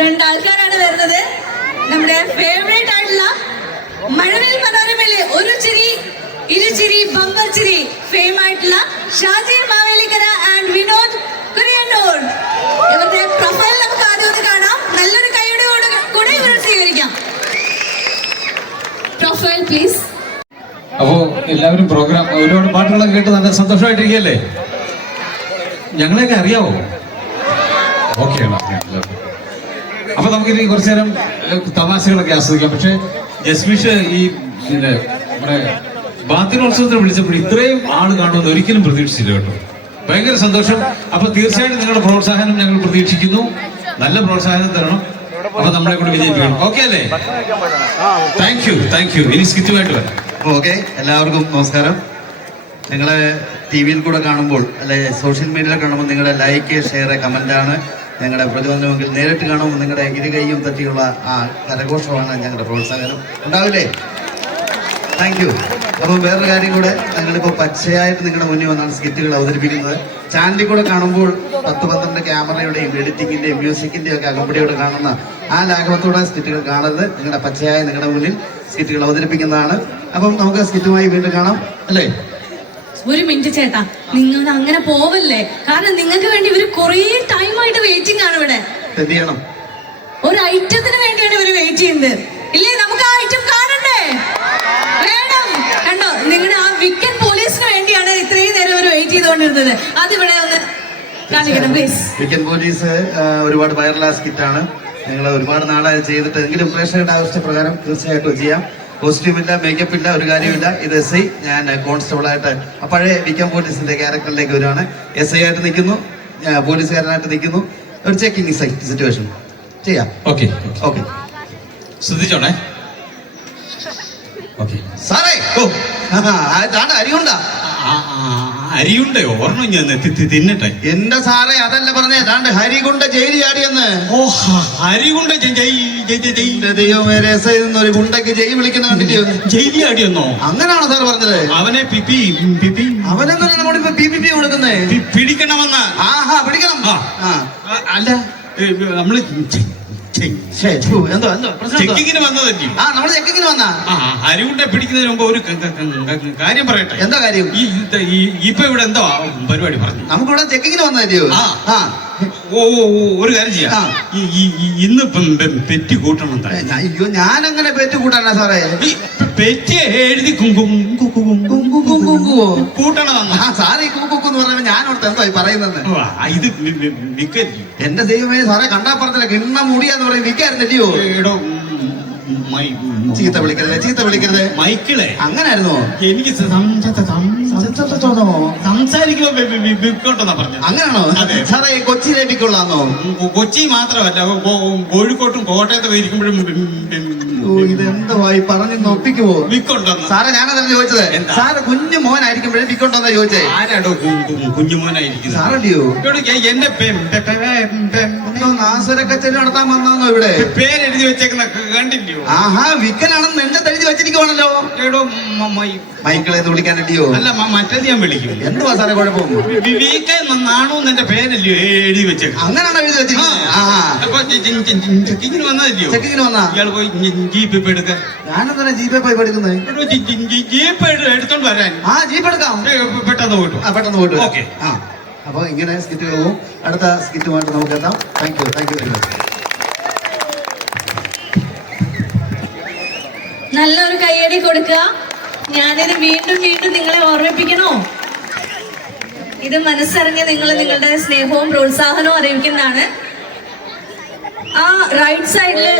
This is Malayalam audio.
രണ്ടാൾക്കാരാണ് വരുന്നത്. നമ്മുടെ ഫേവറേറ്റ് ആയിട്ടുള്ള മഴവിൽ മനോരമയിലെ ഒരു ചിരി ഇരുചിരി ബമ്പർ ചിരി ഫെയിം ആയിട്ടുള്ള ഷാജി മാവേലിക്കര ആൻഡ് വിനോദ് കുര്യന്നൂർ. ഇവരുടെ പ്രൊഫൈൽ നമുക്ക് ആദ്യം ഒന്ന് കാണാം. നല്ലൊരു കൈയുടെ കൂടെ ഇവരെ സ്വീകരിക്കാം. Profile please. അപ്പോ എല്ലാവരും പ്രോഗ്രാം ഒരുപാട് പാട്ടുകളൊക്കെ കേട്ട് നല്ല സന്തോഷമായിട്ടിരിക്കുകയല്ലേ? ഞങ്ങളെയൊക്കെ അറിയാവോ? ഓക്കെയാണ്. അപ്പൊ നമുക്കിനി കുറച്ചു നേരം തമാശകളൊക്കെ ആസ്വദിക്കാം. പക്ഷെ ജസ്മിഷ് ഈ പിന്നെ നമ്മുടെ ബാത്തിനോത്സവത്തിന് വിളിച്ചപ്പോൾ ഇത്രയും ആള് കാണുമെന്ന് ഒരിക്കലും പ്രതീക്ഷിച്ചില്ല കേട്ടോ. ഭയങ്കര സന്തോഷം. അപ്പൊ തീർച്ചയായിട്ടും നിങ്ങളുടെ പ്രോത്സാഹനം ഞങ്ങൾ പ്രതീക്ഷിക്കുന്നു. നല്ല പ്രോത്സാഹനം തരണം. അപ്പൊ നമ്മളെ കൂടെ വിജയിപ്പിക്കണം. ഓക്കെ അല്ലേ? Thank you. ഇനി സ്കിറ്റുമായിട്ട് വരാം. ഓക്കെ, എല്ലാവർക്കും നമസ്കാരം. നിങ്ങളെ ടി വിയിൽ കൂടെ കാണുമ്പോൾ അല്ലെ സോഷ്യൽ മീഡിയയിൽ കാണുമ്പോൾ നിങ്ങളുടെ ലൈക്ക്, ഷെയർ, കമന്റാണ് ഞങ്ങളുടെ പ്രതിബന്ധമെങ്കിൽ നേരിട്ട് കാണുമ്പോൾ നിങ്ങളുടെ ഇരുകൈയും തട്ടിയുള്ള ആ കരഘോഷമാണ് ഞങ്ങളുടെ പ്രോത്സാഹനം. ഉണ്ടാവില്ലേ? Thank you. അപ്പം വേറൊരു കാര്യം കൂടെ, ഞങ്ങളിപ്പോൾ പച്ചയായിട്ട് നിങ്ങളുടെ മുന്നിൽ വന്നാണ് സ്കിറ്റുകൾ അവതരിപ്പിക്കുന്നത്. ചാനലിൽ കൂടെ കാണുമ്പോൾ 10-12 ക്യാമറയുടെയും എഡിറ്റിങ്ങിന്റെയും മ്യൂസിക്കിന്റെയും ഒക്കെ അകമ്പടിയോടെ കാണുന്ന ആ ലാഘവത്തോടെ സ്കിറ്റുകൾ കാണരുത്. നിങ്ങളുടെ പച്ചയായ നിങ്ങളുടെ മുന്നിൽ സ്കിറ്റുകൾ അവതരിപ്പിക്കുന്നതാണ്. അപ്പം നമുക്ക് സ്കിറ്റുമായി വീണ്ടും കാണാം അല്ലേ? ഒരു മിനിറ്റ് ചേട്ടാ, നിങ്ങൾ അങ്ങനെ പോവല്ലേ. കാരണം നിങ്ങൾക്ക് വേണ്ടി ഇവര് കുറേ ടൈമായിട്ട് വെയിറ്റിംഗ് ആണ് ഇവിടെ. എന്ത് ചെയ്യണം? ഒരു ഐറ്റത്തിന് വേണ്ടിയാണ് ഇവര് വെയിറ്റ് ചെയ്യുന്നത്. ഇല്ലേ, നമുക്ക് ആ ഐറ്റം കാണണ്ടേ? വേണം. കണ്ടോ, നിങ്ങളുടെ ആ വിക്കൻ പോലീസിന് വേണ്ടിയാണ് ഇത്രയും നേരം ഇവർ വെയിറ്റ് ചെയ്തുകൊണ്ടിരുന്നത്. അതിവിടെ ഒന്ന് കാണിക്കണം പ്ലീസ്. വിക്കൻ പോലീസ് ഒരുപാട് വൈറലായ സ്കിറ്റാണ്. നിങ്ങൾ ഒരുപാട് നാളായി ചെയ്തിട്ട് എങ്കിലും പ്രേക്ഷകരുടെ ആവശ്യപ്രകാരം തീർച്ചയായിട്ടും ചെയ്യാം. കോസ്റ്റ്യൂമില്ല, മേക്കപ്പ് ഇല്ല, ഒരു കാര്യമില്ല. ഇത് SI, ഞാൻ കോൺസ്റ്റബിൾ ആയിട്ട് പഴയ വിക്കം പോലീസിന്റെ ക്യാരക്ടറിലേക്ക് വരുവാണ്. SI ആയിട്ട് നിൽക്കുന്നു, പോലീസുകാരനായിട്ട് നിൽക്കുന്നു. ഒരു ചെക്കിംഗ് സിറ്റുവേഷൻ ചെയ്യാം. ഓക്കെ ഓക്കെ, ശ്രദ്ധിച്ചോണേ. ഓക്കെ സാറേ. ഓ, അരിയുണ്ടാ? അരിയുണ്ടയോ? ഓർമ്മ ഞാൻ തിന്നട്ടെ. എന്റെ സാറേ, അതല്ല പറഞ്ഞേ. താണ്ട് ഹരികുണ്ട ജയിലി ചാടിയെന്ന്. ഓ, ഹരികുണ്ട ദൈവമേ, രസം ഒരു ഗുണ്ടയ്ക്ക് ജയിൽ വിളിക്കുന്ന കണ്ടിട്ട് ജയിലി ചാടിയെന്നോ? അങ്ങനെയാണോ സാർ പറഞ്ഞത്? അവനെ അവനെന്താണ് നമ്മളിപ്പോ PPP കൊടുക്കുന്നേ? പിടിക്കണമെന്ന്. ആഹാ, പിടിക്കണം. അല്ല, നമ്മള് ചെക്കിങ്ങിന് വന്നതല്ലേ? നമ്മള് ചെക്കിങ്ങിന് വന്നാ. അരികുണ്ട പിടിക്കുന്നതിന് മുമ്പ് ഒരു കാര്യം പറയട്ടെ. എന്താ കാര്യം? ഇപ്പൊ ഇവിടെ എന്തോ പരിപാടി പറഞ്ഞു. നമുക്കിവിടെ ചെക്കിങ്ങിന് വന്നതല്ലയോ? ഒരു കാര്യം ചെയ്യാം. ഇന്നിപ്പം പെറ്റി കൂട്ടണം. അയ്യോ, ഞാനങ്ങനെ പെറ്റ് കൂട്ടാനാ സാറേ? പെറ്റി എഴുതി കൂട്ടണമെന്ന്. സാറേ, കുക്കുന്ന് പറഞ്ഞപ്പോ ഞാനോടത്ത് എന്തോ പറയുന്നത്? ഇത് വിക്കല്ലേ? എന്റെ ദൈവമേ സാറേ, കണ്ടാ പറഞ്ഞില്ല കിണ്ണ മുടിയാന്ന് പറയും. വിൽക്കായിരുന്നല്ലയോ? ചീത്ത വിളിക്കരുത്. മൈക്കിളെ അങ്ങനായിരുന്നോ? എനിക്ക് സംസാരിക്കുമ്പോ പറഞ്ഞത്. അങ്ങനാണോ സാറേ? കൊച്ചിയിലെ വിക്കുള്ളാന്നോ? കൊച്ചി മാത്രമല്ല, കോഴിക്കോട്ടും കോട്ടയത്തൊക്കെ ഇരിക്കുമ്പോഴും ഇതെന്തുവായി പറഞ്ഞു ഒപ്പിക്കുമോ? വിക്കുണ്ടെന്ന്. സാറേ, ഞാനതല്ല ചോദിച്ചത്. സാറ് കുഞ്ഞു മോനായിരിക്കുമ്പോഴേ വിക്കുണ്ടോന്നാ ചോദിച്ചേ. ആരാടോ കുഞ്ഞുമോനായിരിക്കുന്നത്? സാറല്ലയോ? എന്റെ നാസരക്കച്ചേരി നടത്താൻ വന്നാന്നോ ഇവിടെ? പേരെഴുതി വെച്ചേക്കുന്ന കണ്ടില്ലയോ? ആഹാ, വിക്കനാണെന്ന് എന്റെ എഴുതി വെച്ചിരിക്കുവാണല്ലോ. മൈക്കിളെന്ന് വിളിക്കാനല്ലയോ? അല്ല, മറ്റേത് ഞാൻ വിളിക്കും. എന്തുവാ സാറേ കുഴപ്പം? നാണോന്ന് എന്റെ പേരല്ലയോ എഴുതി വെച്ചേക്കുന്നത്? അങ്ങനെയാണോ എഴുതി വെച്ചിരിക്കുന്നത്? ചെക്കിങ്ങിന് വന്നതല്ലയോ? ചെക്കിങ്ങിന് വന്നാ ഇയാൾ പോയി ജീപ്പ് എടുക്കാൻ. ഞാനെന്താ ജീപ്പേ പോയി പഠിക്കുന്നത്? ജീപ്പ് എടുത്തോണ്ട് വരാൻ. ജീപ്പ് എടുക്കാം. പെട്ടെന്ന് പോയിട്ടു. പെട്ടെന്ന് പോയിട്ടു. ഓക്കെ. അപ്പൊ ഇങ്ങനെ സ്കിറ്റുകൾ പോകും. അടുത്ത സ്കിറ്റുമായിട്ട് നമുക്ക് എത്താം. Thank you very much. നല്ലൊരു കയ്യടി കൊടുക്കുക. ഞാനിത് വീണ്ടും നിങ്ങളെ ഓർമ്മിപ്പിക്കണോ? ഇത് മനസ്സറിഞ്ഞ് നിങ്ങൾ നിങ്ങളുടെ സ്നേഹവും പ്രോത്സാഹനവും അറിയിക്കുന്നതാണ്. ആ റൈറ്റ് സൈഡില്